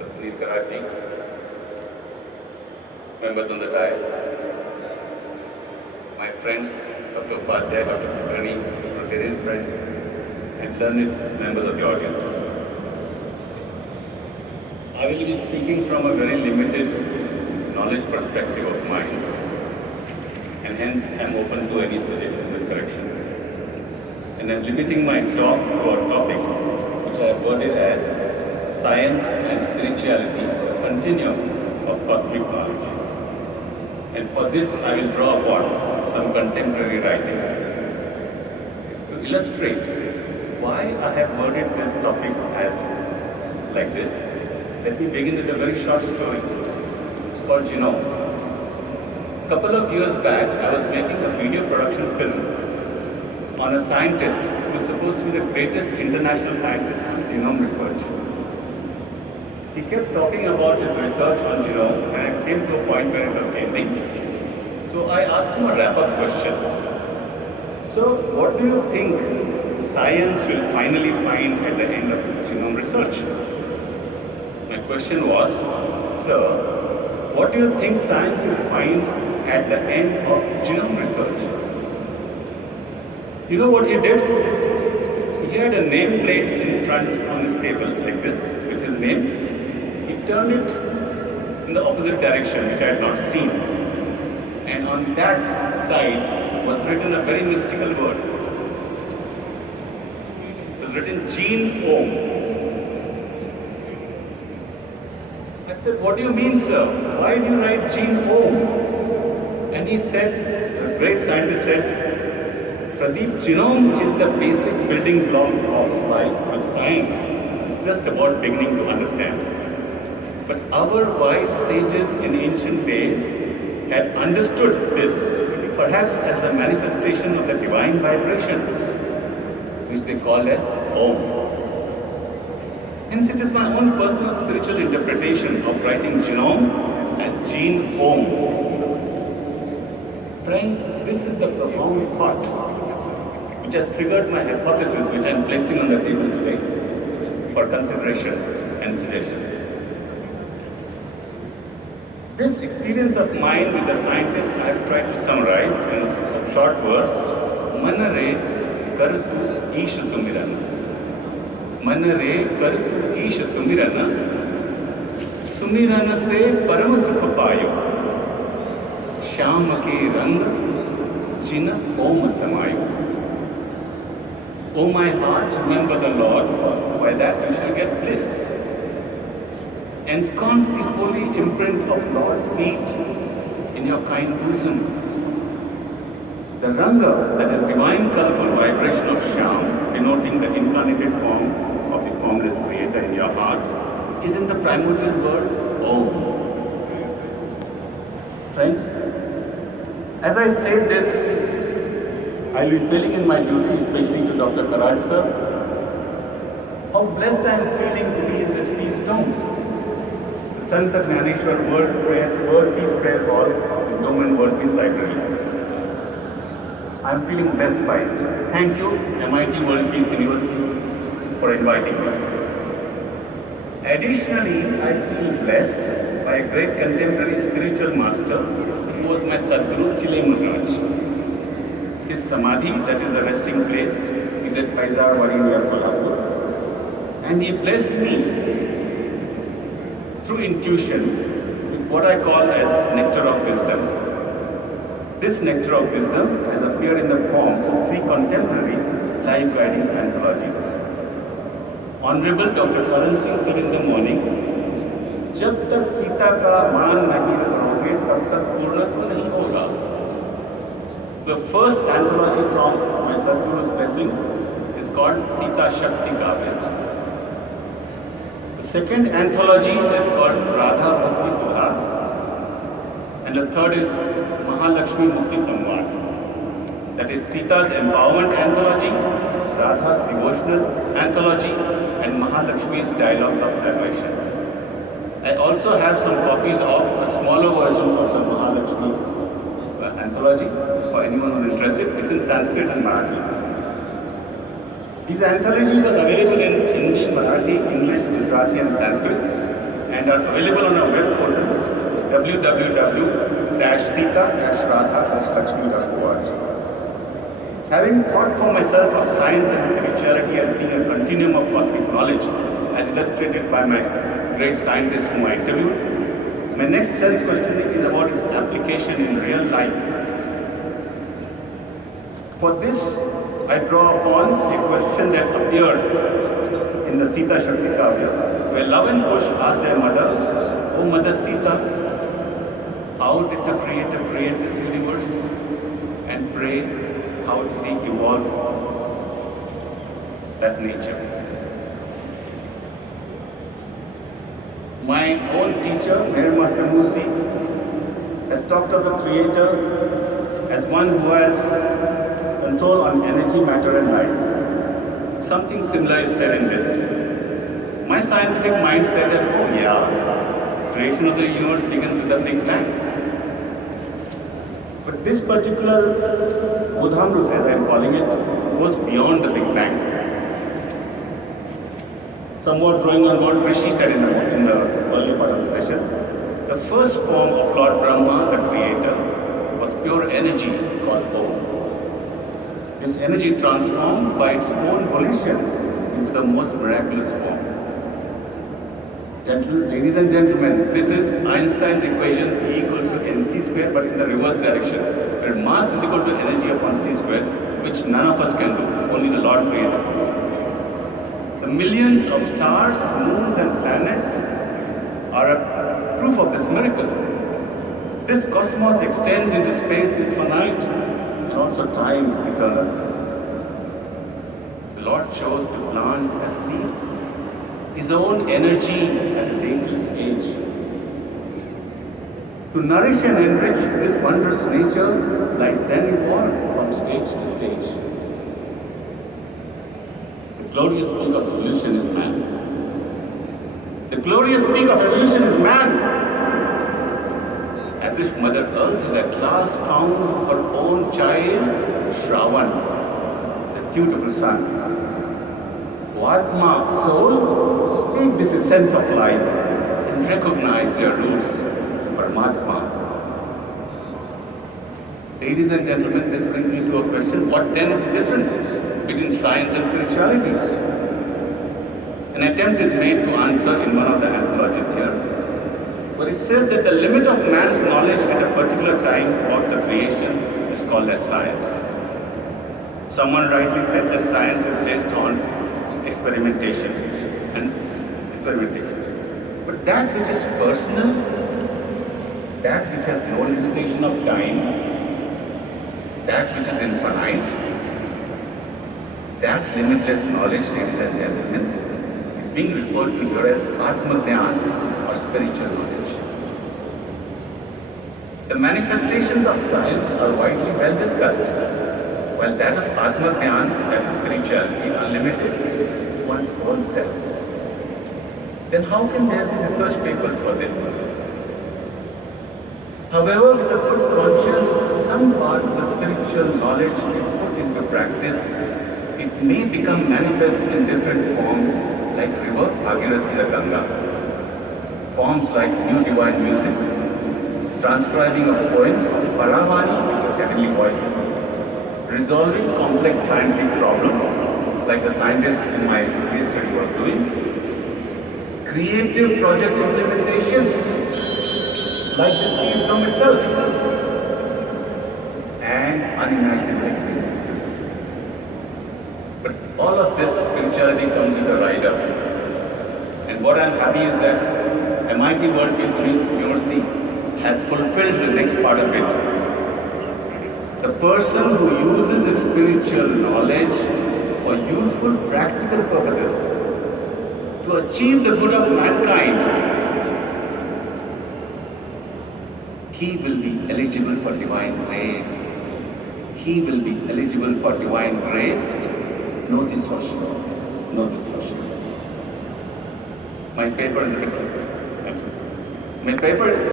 Karachi, members on the dais, my friends, Dr. Upadhyay, Dr. Kulkarni, Rotarian friends, and learned members of the audience. I will be speaking from a very limited knowledge perspective of mine, and hence I am open to any suggestions and corrections. And I am limiting my talk to our topic, which I have worded as Science and Spirituality, a Continuum of Cosmic Knowledge. And for this, I will draw upon some contemporary writings. To illustrate why I have worded this topic as like this, let me begin with a very short story. It's called Genome. A couple of years back, I was making a video production film on a scientist who is supposed to be the greatest international scientist on genome research. He kept talking about his research on genome, and it came to a point where it was ending. So I asked him a wrap-up question. So what do you think science will finally find at the end of genome research? My question was, sir, what do you think science will find at the end of genome research? You know what he did? He had a nameplate in front on his table like this with his name. He turned it in the opposite direction, which I had not seen. And on that side was written a very mystical word. It was written Genome. I said, what do you mean, sir? Why do you write Genome? And he said, the great scientist said, Pradeep, genome is the basic building block of life, and science is just about beginning to understand. But our wise sages in ancient days had understood this, perhaps as the manifestation of the divine vibration, which they call as Om. Hence, it is my own personal spiritual interpretation of writing genome as Gene Om. Friends, this is the profound thought which has triggered my hypothesis, which I am placing on the table today for consideration and suggestions. This experience of mine with the scientist I have tried to summarize in a short verse, Manare Kartu Ish Sumirana. Manare Kartu Ish Sumirana. Sumirana se Param Sukha Payo. Shyam ke Rang Jina Om Samayo. O my heart, remember the Lord, for by that you shall get bliss. Ensconce the holy imprint of Lord's feet in your kind bosom. The Ranga, that is divine colorful vibration of Shyam, denoting the incarnated form of the formless creator in your heart, is in the primordial word Om. Friends, as I say this, I will be feeling in my duty, especially to Dr. Karan sir, how blessed I am feeling to be in this peace dome. The Sant Jnaneshwar World Peace Prayer Hall in Dome and World Peace Library. I am feeling blessed by it. Thank you, MIT World Peace University, for inviting me. Additionally, I feel blessed by a great contemporary spiritual master who was my Sadguru, Chile Maharaj. His Samadhi, that is the resting place, is at Paisarwadi near Kolhapur. And he blessed me through intuition with what I call as nectar of wisdom. This nectar of wisdom has appeared in the form of 3 contemporary life guiding anthologies. Honorable Dr. Karan Singh said in the morning, "Jab tak Sita ka maan nahi karoge, tab tak purnatva nahi hoga." The first anthology from my Sadguru's blessings is called Sita Shakti Kavya. The second anthology is called Radha Bhakti Sudha. And the third is Mahalakshmi Mukti Samvad. That is Sita's Empowerment Anthology, Radha's Devotional Anthology, and Mahalakshmi's Dialogues of Salvation. I also have some copies of a smaller version of the Mahalakshmi anthology for anyone who is interested. It's in Sanskrit and Marathi. These anthologies are available in Hindi, Marathi, English, Gujarati and Sanskrit. and are available on our web portal www.sita-radha-lakshmi.org. Having thought for myself of science and spirituality as being a continuum of cosmic knowledge, as illustrated by my great scientist whom I interviewed, my next self-questioning is about its application in real life. For this, I draw upon a question that appeared in the Sita Shakti Kavya, where Love and Kush asked their mother, "O Mother Sita, how did the Creator create this universe?" And pray, how did He evolve that nature? My own teacher, Mayor Master Mursi, has talked of the Creator as one who has control on energy, matter and life. Something similar is said in this. My scientific mind said that, oh yeah, creation of the universe begins with the Big Bang. But this particular Bodhamrut, as I am calling it, goes beyond the Big Bang. Somewhat drawing on what Rishi said in the earlier part of the session, the first form of Lord Brahma, the Creator, was pure energy called Om. This energy transformed by its own volition into the most miraculous form. Ladies and gentlemen, this is Einstein's equation E equals to mc square, but in the reverse direction, where mass is equal to energy upon c square, which none of us can do, only the Lord created. The millions of stars, moons and planets are a proof of this miracle. This cosmos extends into space infinite and also time eternal. The Lord chose to plant a seed, His own energy at a dateless age, to nourish and enrich this wondrous nature, life then evolved from stage to stage. The glorious peak of evolution is man. The glorious peak of evolution is man. As if Mother Earth has at last found her own child, Shravan, the dutiful son. O Atma, soul, take this essence of life and recognize your roots, Paramatma. Ladies and gentlemen, this brings me to a question: what then is the difference between science and spirituality? An attempt is made to answer in one of the anthologies here, but it says that the limit of man's knowledge at a particular time about the creation is called as science. Someone rightly said that science is based on experimentation. But that which is personal, that which has no limitation of time, that which is infinite, that limitless knowledge, ladies and gentlemen, is being referred to here as Atma Jnana or spiritual knowledge. The manifestations of science are widely well discussed, while that of Atma Jnana, that is spirituality, are limited to one's own self. Then how can there be research papers for this? However, with a good conscience, some part of the spiritual knowledge be put into practice, it may become manifest in different forms, like river Bhagirathi the Ganga, forms like new divine music, transcribing of poems of Paravani, which is heavenly voices, resolving complex scientific problems, like the scientist in my case study was doing, creative project implementation, like this piece drum itself, and unimaginable experiences. But all of this spirituality comes with a rider. And what I'm happy is that MIT World Peace University has fulfilled the next part of it. The person who uses his spiritual knowledge for useful practical purposes to achieve the good of mankind, he will be eligible for divine grace. He will be eligible for divine grace. Know this for sure. Know this for sure. My paper is written. Thank you. My paper